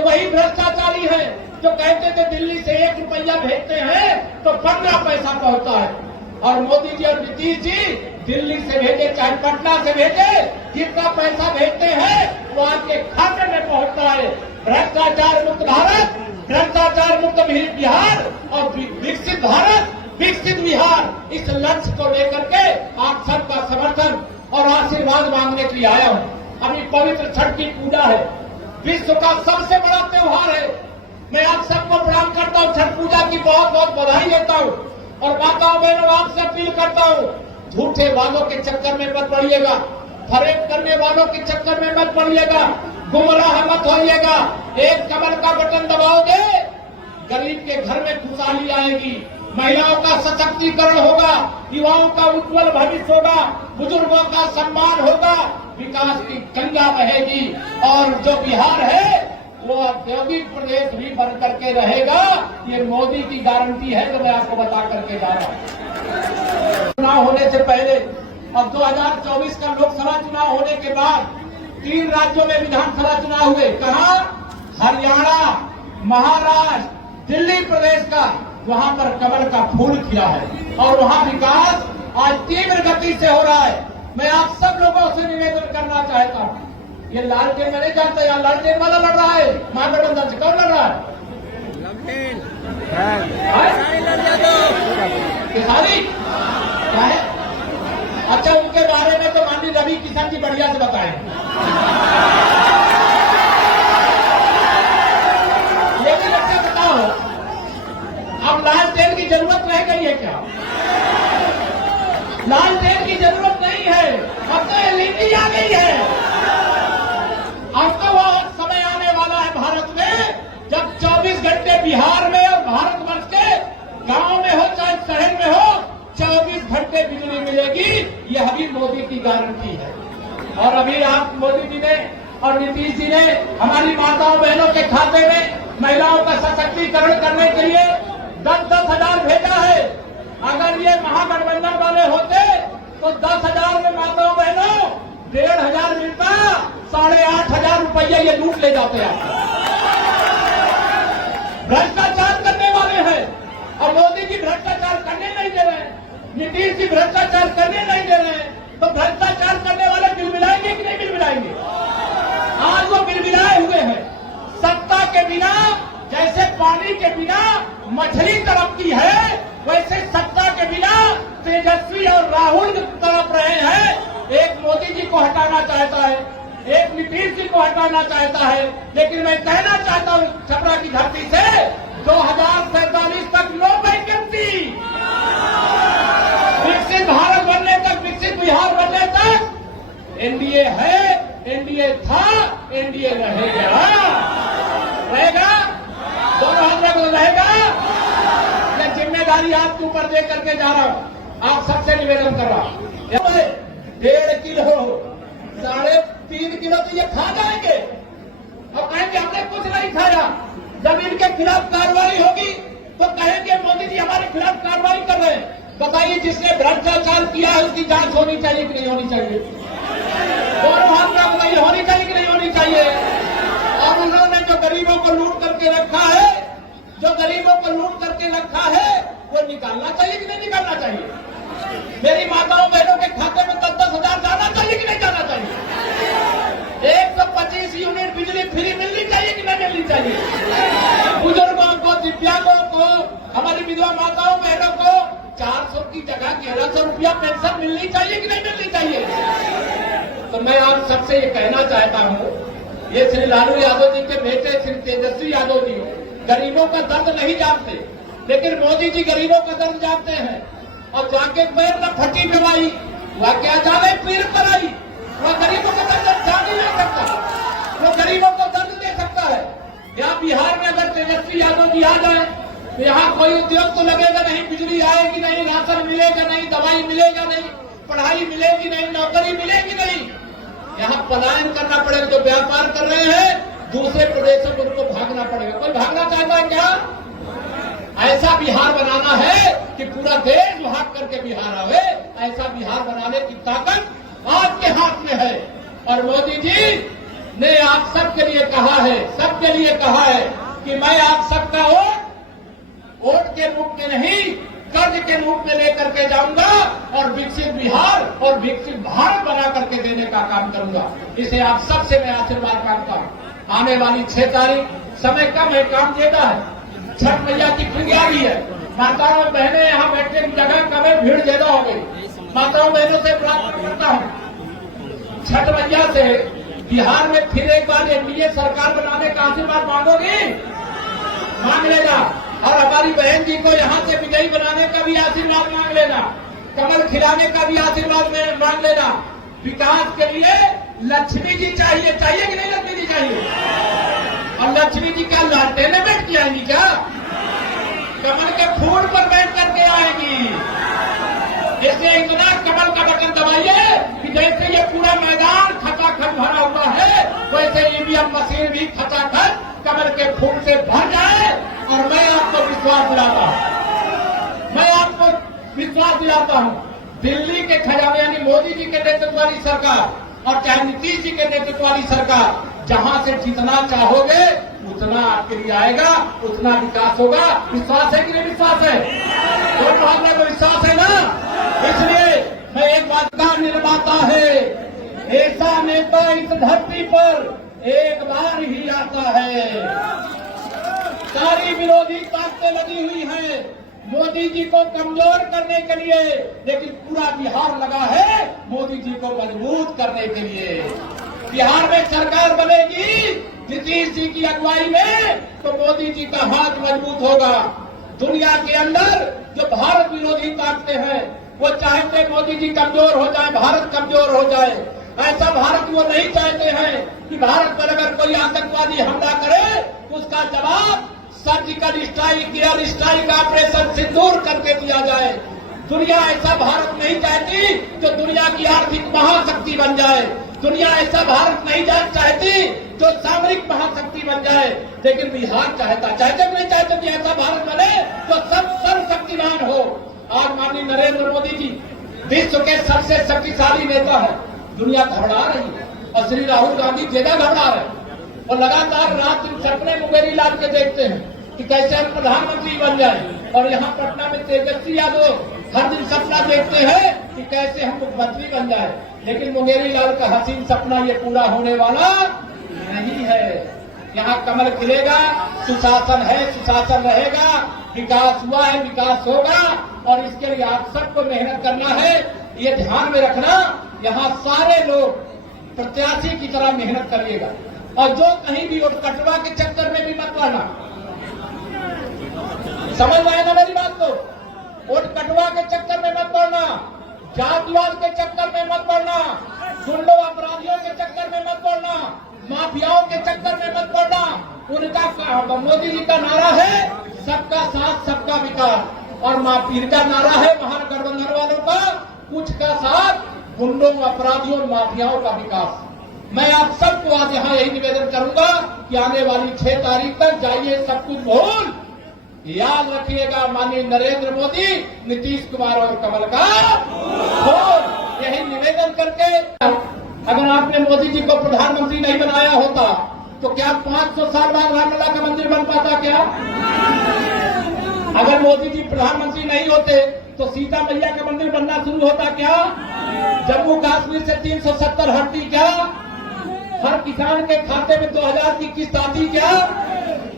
ये वही भ्रष्टाचारी है जो कहते थे दिल्ली से 1 रुपया भेजते हैं तो 15 पैसा पहुंचता है। और मोदी जी और नीतीश जी दिल्ली से भेजे चाहे पटना से भेजे, जितना पैसा भेजते हैं वो आपके खाते में पहुंचता है। भ्रष्टाचार मुक्त भारत, भ्रष्टाचार मुक्त बिहार और विकसित भारत, विकसित बिहार, इस लक्ष्य को लेकर के आप सबका समर्थन और आशीर्वाद मांगने के लिए आया हूं। अभी पवित्र छठ की पूजा है, विश्व का सबसे बड़ा त्योहार है। मैं आप सबको प्रणाम करता हूं, छठ पूजा की बहुत बहुत बधाई देता हूं और माताओं बहनों आपसे अपील करता हूं, झूठे वालों के चक्कर में मत पड़िएगा, फरेब करने वालों के चक्कर में मत पड़िएगा, गुमराह मत होइएगा। एक कमल का बटन दबाओगे, गरीब के घर में खुशहाली आएगी, महिलाओं का सशक्तिकरण होगा, युवाओं का उज्जवल भविष्य होगा, बुजुर्गों का सम्मान होगा, विकास की गंगा बहेगी और जो बिहार है वो औद्योगिक प्रदेश भी बन करके रहेगा। ये मोदी की गारंटी है, तो मैं आपको बता करके जा रहा हूं। चुनाव होने से पहले और 2024 का लोकसभा चुनाव होने के बाद 3 राज्यों में विधानसभा चुनाव हुए। कहां? हरियाणा, महाराष्ट्र, दिल्ली प्रदेश का, वहां पर कमल का फूल खिला है और वहां विकास आज तीव्र गति से हो रहा है। मैं आप सब लोगों से निवेदन करना चाहता हूं, ये लालटेन में नहीं जानता, यहाँ लालटेन वाला लड़ रहा है, महागठबंधन से कौन लड़ रहा है? किसानी क्या है? अच्छा, उनके बारे में तो माननीय रवि किशन जी बढ़िया से बताएं। लेकिन अच्छा बताओ, अब लालटेन की जरूरत रह गई है क्या? लालटेन की जरूरत नहीं है, अब तो एलईडी आ गई है। अब तो वो समय आने वाला है भारत में जब 24 घंटे बिहार में और भारतवर्ष के गांव में हो चाहे शहर में हो 24 घंटे बिजली मिलेगी। यह भी मोदी की गारंटी है। और अभी आप मोदी जी ने और नीतीश जी ने हमारी माताओं बहनों के खाते में महिलाओं का सशक्तिकरण करने के लिए 10-10 हजार भेजा है। अगर ये महागठबंधन वाले होते तो 10,000 में माताओं बहनों 1,500 मिलता, 8,500 रुपया ये लूट ले जाते आप। भ्रष्टाचार करने वाले हैं और मोदी जी भ्रष्टाचार करने नहीं दे रहे हैं, नीतीश जी भ्रष्टाचार करने नहीं दे रहे हैं, तो भ्रष्टाचार करने वाले बिलबिलाएंगे कि नहीं बिलबिलाएंगे? आज वो बिलबिलाए हुए हैं। सत्ता के बिना जैसे पानी के बिना मछली तड़पती है, वैसे सत्ता के बिना तेजस्वी और राहुल तड़प रहे हैं। एक मोदी जी को हटाना चाहता है, एक नीतीश जी को हटाना चाहता है, लेकिन मैं कहना चाहता हूं छपरा की धरती से 2047 तक नो वैकेंसी, विकसित भारत बनने तक, विकसित बिहार बनने तक एनडीए है, एनडीए था, एनडीए रहेगा, रहेगा, दोनों हाथ में रहेगा। मैं जिम्मेदारी आपके ऊपर दे करके जा रहा हूं, आप सबसे निवेदन कर रहा हूं। 1.5 किलो 3.5 किलो तो ये खा जाएंगे और कहेंगे हमने कुछ नहीं खाया। जब इनके खिलाफ कार्रवाई होगी तो कहेंगे मोदी जी हमारे खिलाफ कार्रवाई कर रहे हैं। बताइए, जिसने भ्रष्टाचार किया है उसकी जांच होनी चाहिए कि नहीं होनी चाहिए? दोनों हाथ में बताइए, होनी चाहिए कि नहीं होनी चाहिए? और उन्होंने जो गरीबों को लूट करके रखा है, जो गरीबों को लूट करके रखा है, वो निकालना चाहिए कि नहीं निकालना चाहिए? मेरी माताओं बहनों के खाते में 10-10 हजार जाना चाहिए कि नहीं जाना चाहिए? 125 यूनिट बिजली फ्री मिलनी चाहिए कि नहीं मिलनी चाहिए? बुजुर्गों को, दिव्यांगों को, हमारी विधवा माताओं बहनों को 400 की जगह 1100 रुपया पेंशन मिलनी चाहिए कि नहीं मिलनी चाहिए? तो मैं आप सबसे ये कहना चाहता हूँ, ये श्री लालू यादव जी के बेटे श्री तेजस्वी यादव जी गरीबों का दर्द नहीं जानते, लेकिन मोदी जी गरीबों का दर्द जानते हैं। और जाके पैर न फटी दवाई, वह क्या जाने पीर पर आई, वह गरीबों का दर्द जान ही नहीं सकता, वो गरीबों को दर्द दे सकता है। यहाँ बिहार में अगर तेजस्वी यादव जी आ जाए तो यहाँ कोई उद्योग तो लगेगा नहीं, बिजली आएगी नहीं, राशन मिलेगा नहीं, दवाई मिलेगा नहीं, पढ़ाई मिलेगी नहीं, नौकरी मिलेगी नहीं। यहाँ पलायन करना पड़ेगा। जो व्यापार कर रहे हैं दूसरे प्रदेशों में उनको भागना पड़ेगा। कोई भागना चाहता है क्या? ऐसा बिहार बनाना है कि पूरा देश भाग करके बिहार आवे। ऐसा बिहार बनाने की ताकत आपके हाथ में है। और मोदी जी ने आप सबके लिए कहा है कि मैं आप सबका वोट के रूप में नहीं, कर्ज के रूप में लेकर के जाऊंगा और विकसित बिहार और विकसित भारत बना करके देने का काम करूंगा। इसे आप सबसे मैं आशीर्वाद मांगता हूं। आने वाली 6 तारीख, समय कम है, काम ज्यादा है। छठ मैया की पूजा आ रही है। माताओं बहनें यहाँ बैठने की जगह कम है, भीड़ ज्यादा हो गई। माताओं बहनों से प्रार्थना करता हूं, छठ मैया से बिहार में फिर एक बार एनडीए सरकार बनाने का आशीर्वाद मांगोगी? मांग लेना। और हमारी बहन जी को यहाँ से विजयी बनाने का भी आशीर्वाद मांग लेना, कमल खिलाने का भी आशीर्वाद मांग लेना। विकास के लिए लक्ष्मी जी चाहिए कि नहीं? लक्ष्मी जी चाहिए। और लक्ष्मी जी का लालटेन में बैठ के आएंगी क्या? कमल के फूल पर बैठ करके आएगी। इसलिए इतना कमल का बटन दबाइए कि जैसे ये पूरा मैदान खचाखच भरा हुआ है, वैसे ईवीएम मशीन भी खचाखच कमल के फूल से भर जाए। और मैं आपको विश्वास दिलाता हूं, दिल्ली के खजाने यानी मोदी जी के नेतृत्व वाली सरकार और चाहे नीतीश जी के नेतृत्व वाली सरकार, जहां से जितना चाहोगे उतना आपके लिए आएगा, उतना विकास होगा। विश्वास है कि नहीं? विश्वास है? तो भावना को विश्वास है ना? इसलिए मैं एक बात का निर्माता है, ऐसा नेता इस धरती पर एक बार ही आता है। सारी विरोधी ताकतें लगी हुई हैं मोदी जी को कमजोर करने के लिए, लेकिन पूरा बिहार लगा है मोदी जी को मजबूत करने के लिए। बिहार में सरकार बनेगी नीतीश जी की अगुवाई में, तो मोदी जी का हाथ मजबूत होगा। दुनिया के अंदर जो भारत विरोधी ताकतें हैं, वो चाहते मोदी जी कमजोर हो जाए, भारत कमजोर हो जाए। ऐसा भारत वो नहीं चाहते हैं कि भारत पर अगर कोई आतंकवादी हमला करे तो उसका जवाब सर्जिकल स्ट्राइक, एयर स्ट्राइक का ऑपरेशन सिंदूर करके दिया जाए। दुनिया ऐसा भारत नहीं चाहती जो दुनिया की आर्थिक महाशक्ति बन जाए। दुनिया ऐसा भारत नहीं चाहती जो सामरिक महाशक्ति बन जाए। लेकिन बिहार चाहते नहीं चाहते कि ऐसा भारत बने जो सब सर्वशक्तिमान हो। आज माननीय नरेंद्र मोदी जी विश्व के सबसे शक्तिशाली नेता है। दुनिया घबरा रही है और श्री राहुल गांधी ज्यादा घबरा रहे हैं और लगातार रात दिन सपने मुंगेरी लाल के देखते हैं कि कैसे हम प्रधानमंत्री बन जाए। और यहाँ पटना में तेजस्वी यादव हर दिन सपना देखते हैं कि कैसे हम मुख्यमंत्री बन जाए। लेकिन मुंगेरी लाल का हसीन सपना ये पूरा होने वाला नहीं है। यहाँ कमल खिलेगा, सुशासन है, सुशासन रहेगा, विकास हुआ है, विकास होगा। और इसके लिए आप सबको मेहनत करना है, ये ध्यान में रखना। यहाँ सारे लोग प्रत्याशी की तरह मेहनत करिएगा और जो कहीं भी वोट कटवा के चक्कर में भी मत पड़ना। समझ में आए ना मेरी बात को? वोट कटवा के चक्कर में मत पड़ना, जातिवाद के चक्कर में मत पड़ना, गुंडों अपराधियों के चक्कर में मत पड़ना, माफियाओं के चक्कर में मत पड़ना। उनका मोदी जी का नारा है सबका साथ सबका विकास, और इनका नारा है महागठबंधन वालों का कुछ का साथ गुंडों, अपराधियों, माफियाओं का विकास। मैं आप सबको आज यहाँ यही निवेदन करूंगा कि आने वाली 6 तारीख तक जाइए सब कुछ भूल, याद रखिएगा माननीय नरेंद्र मोदी, नीतीश कुमार और कमल का फूल। यही निवेदन करके अगर आपने मोदी जी को प्रधानमंत्री नहीं बनाया होता तो क्या 500 साल बाद रामलला का मंदिर बन पाता क्या? अगर मोदी जी प्रधानमंत्री नहीं होते तो सीता मैया का मंदिर बनना शुरू होता क्या? जम्मू कश्मीर से 370 हटती क्या? हर किसान के खाते में 2000 की किस्त आती क्या?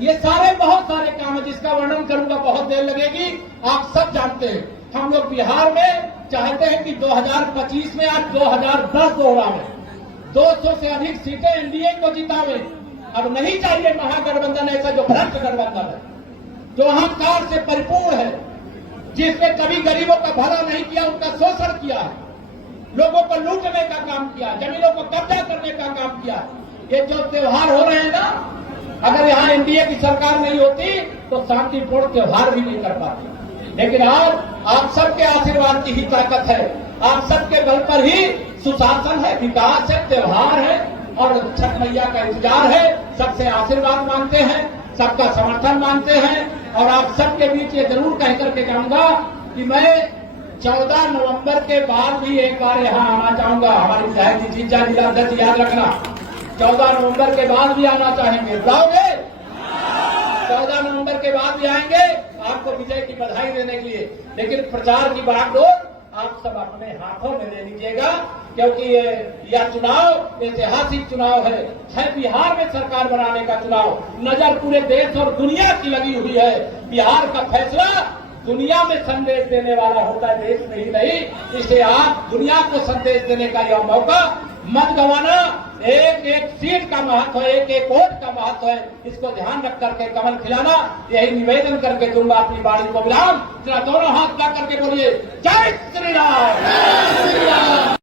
ये सारे बहुत सारे काम है जिसका वर्णन करूंगा बहुत देर लगेगी। आप सब जानते हैं हम लोग बिहार में चाहते हैं कि 2025 में आज 2010 हो रहा है, 200 से अधिक सीटें एनडीए को जितावे। अब नहीं चाहिए महागठबंधन ऐसा जो भ्रष्ट गठबंधन है, जो अहंकार से परिपूर्ण है, जिसने कभी गरीबों का भला नहीं किया, उनका शोषण किया है, लोगों को लूटने का काम किया, जमीनों को कब्जा करने का काम किया। ये जो त्योहार हो रहे हैं ना, अगर यहाँ एनडीए की सरकार नहीं होती तो शांतिपूर्ण त्योहार भी नहीं कर पाती। लेकिन आज आप सबके आशीर्वाद की ही ताकत है, आप सबके बल पर ही सुशासन है, विकास है, त्योहार है और छठ मैया का इंतजार है। सबसे आशीर्वाद मांगते हैं, सबका समर्थन मांगते हैं और आप सबके बीच ये जरूर कह करके जाऊंगा कि मैं 14 नवंबर के बाद भी एक बार यहाँ आना चाहूंगा। हमारी विधायक जी जीजा जिला अध्यक्ष याद रखना, 14 नवंबर के बाद भी आना चाहेंगे, बुलाओगे? 14 नवंबर के बाद भी आएंगे आपको विजय की बधाई देने के लिए। लेकिन प्रचार की बागडोर आप सब अपने हाथों में ले लीजिएगा, क्योंकि यह चुनाव ऐतिहासिक चुनाव है बिहार में सरकार बनाने का चुनाव। नजर पूरे देश और दुनिया की लगी हुई है। बिहार का फैसला दुनिया में संदेश देने वाला होता है, देश में ही नहीं। इसलिए आप दुनिया को संदेश देने का यह मौका मत गंवाना। एक एक सीट का महत्व है, एक एक वोट का महत्व है, इसको ध्यान रख करके कमल खिलाना, यही निवेदन करके दूंगा अपनी बाड़ी को विराम। दोनों हाथ ला करके बोलिए जय श्री राम।